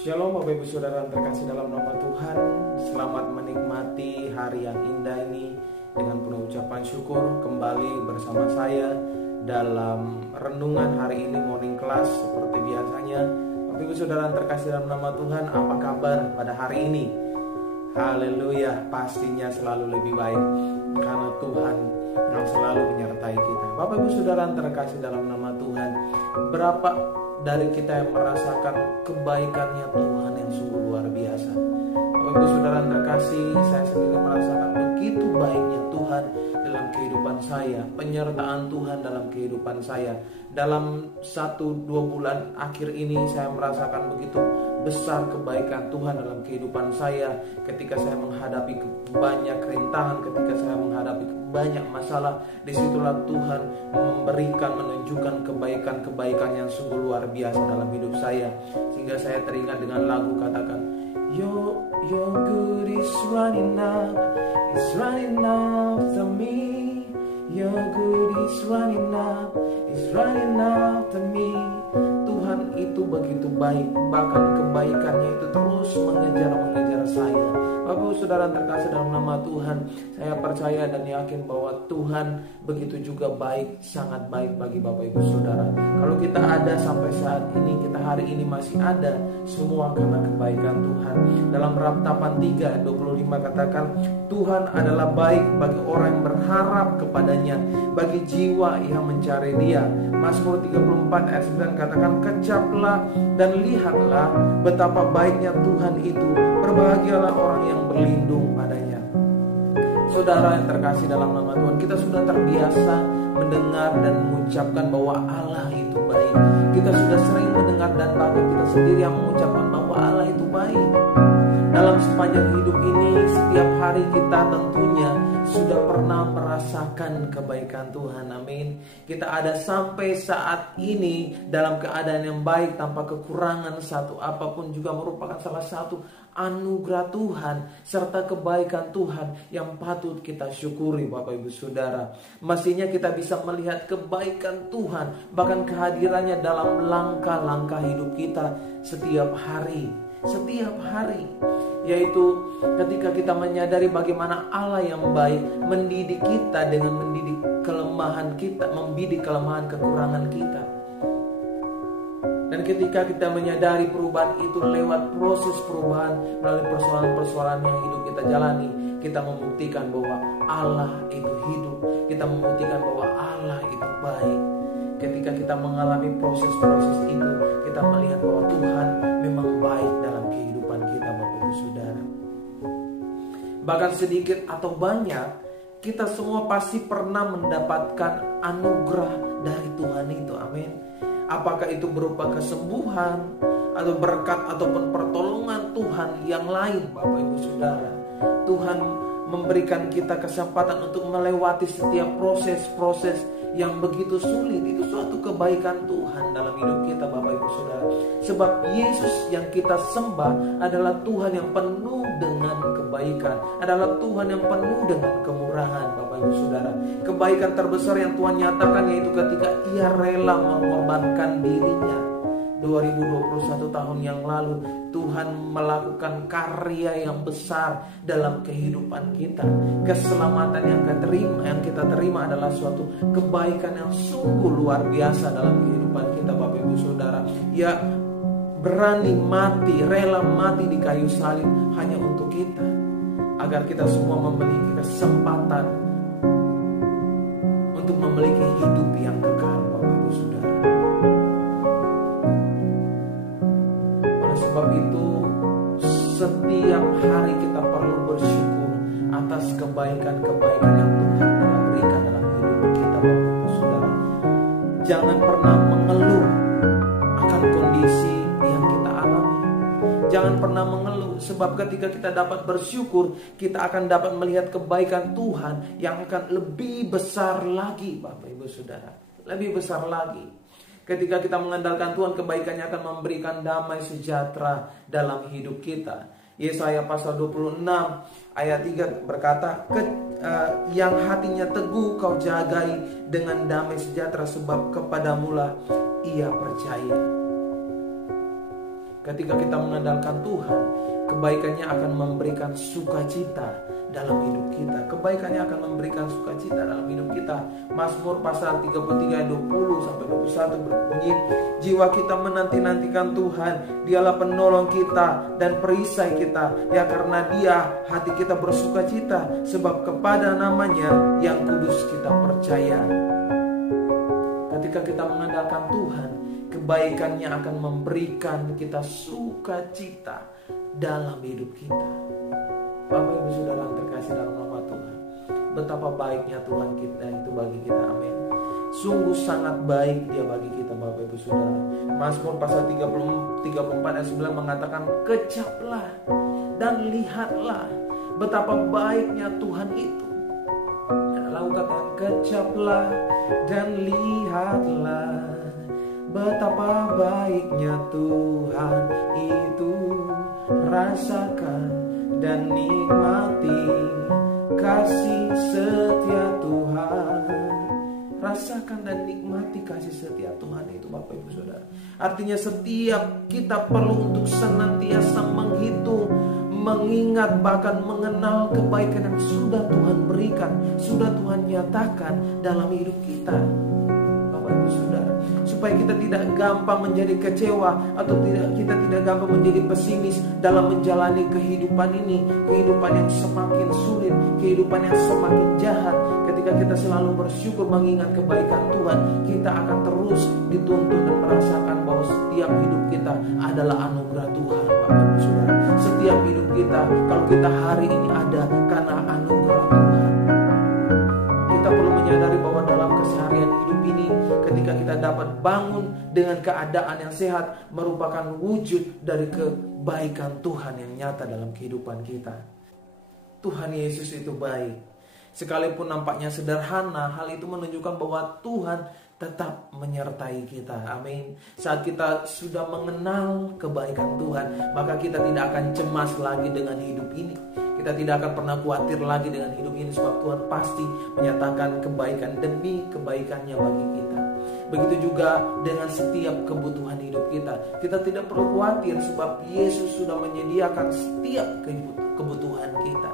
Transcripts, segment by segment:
Shalom Bapak Ibu Saudara yang terkasih dalam nama Tuhan. Selamat menikmati hari yang indah ini dengan penuh ucapan syukur. Kembali bersama saya dalam renungan hari ini, morning class seperti biasanya. Bapak Ibu Saudara yang terkasih dalam nama Tuhan, apa kabar pada hari ini? Haleluya, pastinya selalu lebih baik karena Tuhan yang selalu menyertai kita. Bapak Ibu Saudara yang terkasih dalam nama Tuhan, berapa dari kita yang merasakan kebaikannya Tuhan yang sungguh luar biasa. Bapak Ibu Saudara yang terkasih, saya sendiri merasakan begitu baiknya Tuhan dalam kehidupan saya, penyertaan Tuhan dalam kehidupan saya. Dalam 1-2 bulan akhir ini saya merasakan begitu besar kebaikan Tuhan dalam kehidupan saya. Ketika saya menghadapi banyak rintangan, ketika saya menghadapi banyak masalah, disitulah Tuhan menunjukkan kebaikan-kebaikan yang sungguh luar biasa dalam hidup saya. Sehingga saya teringat dengan lagu, katakan, Your good is running out, it's running out to me. Your good is running out, it's running out to me. Tuhan itu begitu baik, bahkan kebaikannya itu terus mengejar saya. Bapak Ibu Saudara terkasih dalam nama Tuhan, saya percaya dan yakin bahwa Tuhan begitu juga baik, sangat baik bagi Bapak Ibu Saudara. Kalau kita ada sampai saat ini, kita hari ini masih ada, semua karena kebaikan Tuhan. Dalam Ratapan 3:25 katakan, Tuhan adalah baik bagi orang yang berharap kepadanya, bagi jiwa yang mencari Dia. Mazmur 34 ayat 9 katakan, kecaplah dan lihatlah betapa baiknya Tuhan itu, berbahagialah orang yang berlindung padanya. Saudara yang terkasih dalam nama Tuhan, kita sudah terbiasa mendengar dan mengucapkan bahwa Allah itu baik. Kita sudah sering mendengar dan bahkan kita sendiri yang mengucapkan bahwa Allah itu baik. Dalam sepanjang hidup ini, setiap hari kita tentunya sudah pernah merasakan kebaikan Tuhan. Amin. Kita ada sampai saat ini dalam keadaan yang baik tanpa kekurangan satu apapun, juga merupakan salah satu anugerah Tuhan serta kebaikan Tuhan yang patut kita syukuri. Bapak Ibu Saudara, mestinya kita bisa melihat kebaikan Tuhan, bahkan kehadirannya dalam langkah-langkah hidup kita setiap hari, yaitu ketika kita menyadari bagaimana Allah yang baik mendidik kita dengan mendidik kelemahan kita, membidik kelemahan kekurangan kita. Dan ketika kita menyadari perubahan itu lewat proses perubahan melalui persoalan-persoalan yang hidup kita jalani, kita membuktikan bahwa Allah itu hidup, kita membuktikan bahwa Allah itu baik. Ketika kita mengalami proses-proses itu, kita melihat bahwa Tuhan memang baik dalam kehidupan kita, Bapak Ibu Saudara. Bahkan sedikit atau banyak, kita semua pasti pernah mendapatkan anugerah dari Tuhan itu. Amin. Apakah itu berupa kesembuhan atau berkat ataupun pertolongan Tuhan yang lain, Bapak Ibu Saudara. Tuhan memberikan kita kesempatan untuk melewati setiap proses-proses yang begitu sulit. Itu suatu kebaikan Tuhan dalam hidup kita, Bapak Ibu Saudara. Sebab Yesus yang kita sembah adalah Tuhan yang penuh dengan kebaikan, adalah Tuhan yang penuh dengan kemurahan, Bapak Ibu Saudara. Kebaikan terbesar yang Tuhan nyatakan yaitu ketika Ia rela mengorbankan dirinya. 2021 tahun yang lalu Tuhan melakukan karya yang besar dalam kehidupan kita. Keselamatan yang kita terima adalah suatu kebaikan yang sungguh luar biasa dalam kehidupan kita, Bapak Ibu Saudara. Ia berani mati, rela mati di kayu salib hanya untuk kita, agar kita semua memiliki kesempatan untuk memiliki hidup yang kekal, Bapak Ibu Saudara. Sebab itu setiap hari kita perlu bersyukur atas kebaikan-kebaikan yang Tuhan telah berikan dalam hidup kita, Bapak Ibu Saudara. Jangan pernah mengeluh akan kondisi yang kita alami. Jangan pernah mengeluh, sebab ketika kita dapat bersyukur, kita akan dapat melihat kebaikan Tuhan yang akan lebih besar lagi, Bapak Ibu Saudara. Lebih besar lagi. Ketika kita mengandalkan Tuhan, kebaikannya akan memberikan damai sejahtera dalam hidup kita. Yesaya pasal 26 ayat 3 berkata, yang hatinya teguh kau jagai dengan damai sejahtera, sebab kepadamulah ia percaya. Ketika kita mengandalkan Tuhan, kebaikannya akan memberikan sukacita dalam hidup kita. Kebaikannya akan memberikan sukacita dalam hidup kita. Mazmur pasal 33 ayat 20 sampai 21 berbunyi, jiwa kita menanti-nantikan Tuhan, Dialah penolong kita dan perisai kita. Ya, karena Dia hati kita bersukacita, sebab kepada namanya yang kudus kita percaya. Ketika kita mengandalkan Tuhan, kebaikannya akan memberikan kita sukacita dalam hidup kita. Bapak Ibu Saudara yang terkasih dalam nama Tuhan, betapa baiknya Tuhan kita itu bagi kita. Amin. Sungguh sangat baik Dia bagi kita, Bapak Ibu Saudara. Mazmur pasal 34 ayat 9 mengatakan, kecaplah dan lihatlah betapa baiknya Tuhan itu. Lalu katakan, kecaplah dan lihatlah betapa baiknya Tuhan itu. Rasakan dan nikmati kasih setia Tuhan. Rasakan dan nikmati kasih setia Tuhan itu, Bapak Ibu Saudara. Artinya setiap kita perlu untuk senantiasa menghitung, mengingat, bahkan mengenal kebaikan yang sudah Tuhan berikan, sudah Tuhan nyatakan dalam hidup kita, Bapak Ibu Saudara, supaya kita tidak gampang menjadi kecewa atau kita tidak gampang menjadi pesimis dalam menjalani kehidupan ini, kehidupan yang semakin sulit, kehidupan yang semakin jahat. Ketika kita selalu bersyukur mengingat kebaikan Tuhan, kita akan terus dituntun dan merasakan bahwa setiap hidup kita adalah anugerah Tuhan, Bapak Ibu Saudara. Setiap hidup kita, kalau kita hari ini ada karena anugerah Tuhan. Kita perlu menyadari bahwa dalam keseharian hidup ini, ketika kita dapat bangun dengan keadaan yang sehat, merupakan wujud dari kebaikan Tuhan yang nyata dalam kehidupan kita. Tuhan Yesus itu baik. Sekalipun nampaknya sederhana, hal itu menunjukkan bahwa Tuhan tetap menyertai kita. Amin. Saat kita sudah mengenal kebaikan Tuhan, maka kita tidak akan cemas lagi dengan hidup ini. Kita tidak akan pernah khawatir lagi dengan hidup ini, sebab Tuhan pasti menyatakan kebaikan demi kebaikannya bagi kita. Begitu juga dengan setiap kebutuhan hidup kita. Kita tidak perlu khawatir, sebab Yesus sudah menyediakan setiap kebutuhan kita.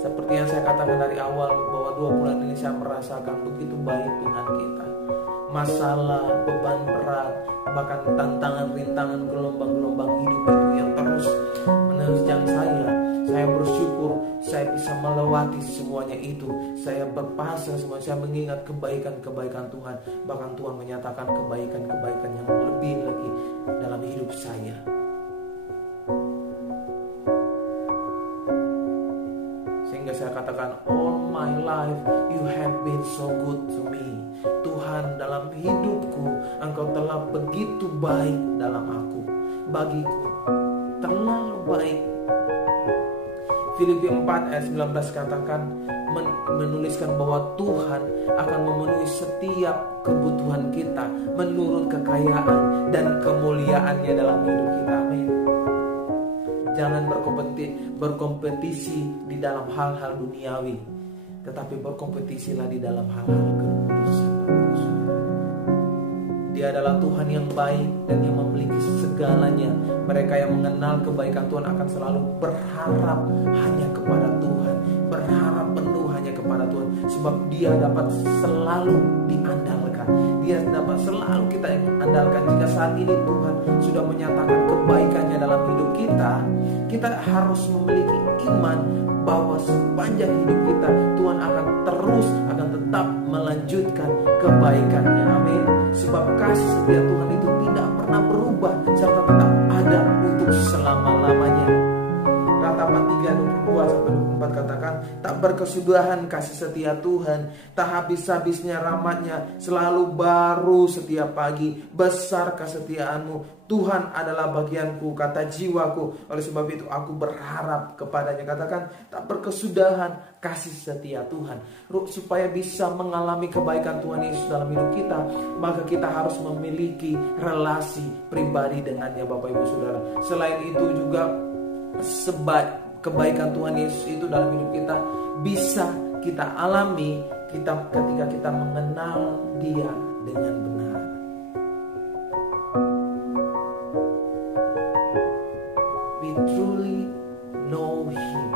Seperti yang saya katakan dari awal, bahwa 2 bulan ini saya merasakan begitu baik Tuhan kita. Masalah, beban berat, bahkan tantangan, rintangan, gelombang-gelombang hidup itu yang terus menerjang saya bersyukur saya bisa melewati semuanya itu. Saya berpasrah semua, saya mengingat kebaikan-kebaikan Tuhan. Bahkan Tuhan menyatakan kebaikan-kebaikan yang lebih lagi dalam hidup saya. Sehingga saya katakan, all my life you have been so good to me. Tuhan, dalam hidupku Engkau telah begitu baik dalam aku, bagiku terlalu baik. Filipi 4 ayat 19 katakan, menuliskan bahwa Tuhan akan memenuhi setiap kebutuhan kita menurut kekayaan dan kemuliaannya dalam hidup kita. Amin. Jangan berkompetisi di dalam hal-hal duniawi, tetapi berkompetisilah di dalam hal-hal kekudusan. Dia adalah Tuhan yang baik dan yang memiliki segalanya. Mereka yang mengenal kebaikan Tuhan akan selalu berharap hanya kepada Tuhan, berharap penuh hanya kepada Tuhan, sebab Dia dapat selalu diandalkan. Dia dapat selalu kita andalkan. Jika saat ini Tuhan sudah menyatakan kebaikannya dalam hidup kita, kita harus memiliki iman bahwa sepanjang hidup kita Tuhan akan tetap melanjutkan kebaikannya. Amin. Sebab kasih setia Tuhan itu tidak pernah berubah serta tetap ada untuk selama-lamanya. Ratapan 3:22-24 katakan, tak berkesudahan kasih setia Tuhan, tak habis-habisnya rahmatnya, selalu baru setiap pagi, besar kesetiaanmu. Tuhan adalah bagianku, kata jiwaku, oleh sebab itu aku berharap kepadanya. Katakan, tak berkesudahan kasih setia Tuhan. Supaya bisa mengalami kebaikan Tuhan Yesus dalam hidup kita, maka kita harus memiliki relasi pribadi dengannya, Bapak Ibu Saudara. Selain itu juga kebaikan Tuhan Yesus itu dalam hidup kita bisa kita alami ketika kita mengenal Dia dengan benar. we truly know Him,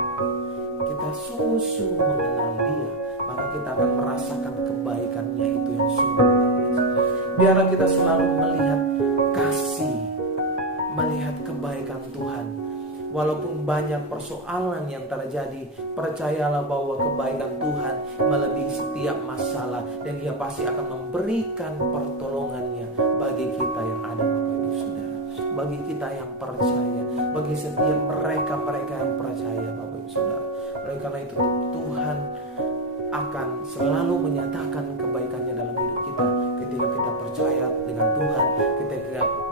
kita sungguh-sungguh mengenal Dia, maka kita akan merasakan kebaikannya itu yang sungguh luar biasa. Biarlah kita selalu melihat kasih, melihat kebaikan Tuhan. Walaupun banyak persoalan yang terjadi, percayalah bahwa kebaikan Tuhan melebihi setiap masalah, dan Dia pasti akan memberikan pertolongannya bagi kita yang ada, Bapak Ibu Saudara, bagi kita yang percaya, bagi setiap mereka yang percaya, Bapak Ibu Saudara. Oleh karena itu Tuhan akan selalu menyatakan kebaikannya dalam hidup kita ketika kita percaya dengan Tuhan,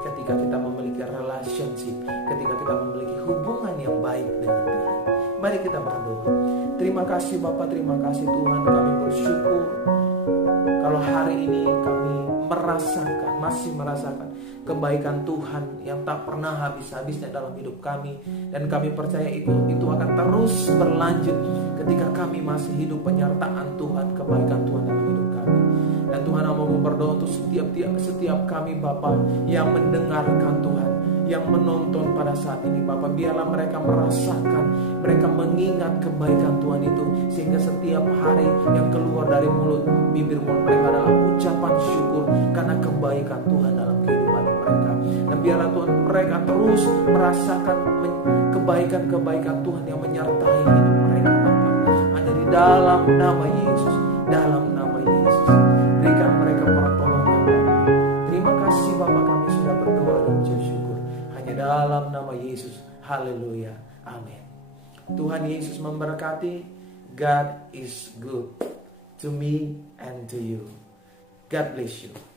ketika kita memiliki relationship, ketika kita memiliki hubungan yang baik dengan Tuhan. Mari kita berdoa. Terima kasih Bapa, terima kasih Tuhan, kami bersyukur kalau hari ini kami masih merasakan kebaikan Tuhan yang tak pernah habis-habisnya dalam hidup kami, dan kami percaya itu akan terus berlanjut ketika kami masih hidup penyertaan Tuhan, kebaikan Tuhan dalam hidup kami. Dan Tuhan mau berdoa untuk setiap kami Bapa yang mendengarkan Tuhan, yang menonton pada saat ini Bapa, biarlah mereka merasakan, mereka mengingat kebaikan Tuhan itu, sehingga setiap hari yang keluar dari bibir mulut mereka adalah ucapan syukur karena kebaikan Tuhan dalam kehidupan mereka. Dan biarlah Tuhan mereka terus merasakan kebaikan Tuhan yang menyertai hidup mereka Bapa. Ada di dalam nama Yesus, dalam nama Yesus, berikan mereka pertolongan Bapa. Terima kasih Bapa, kami sudah berdoa dan ucap syukur hanya dalam nama Yesus. Haleluya, amin. Tuhan Yesus memberkati. God is good to me and to you. God bless you.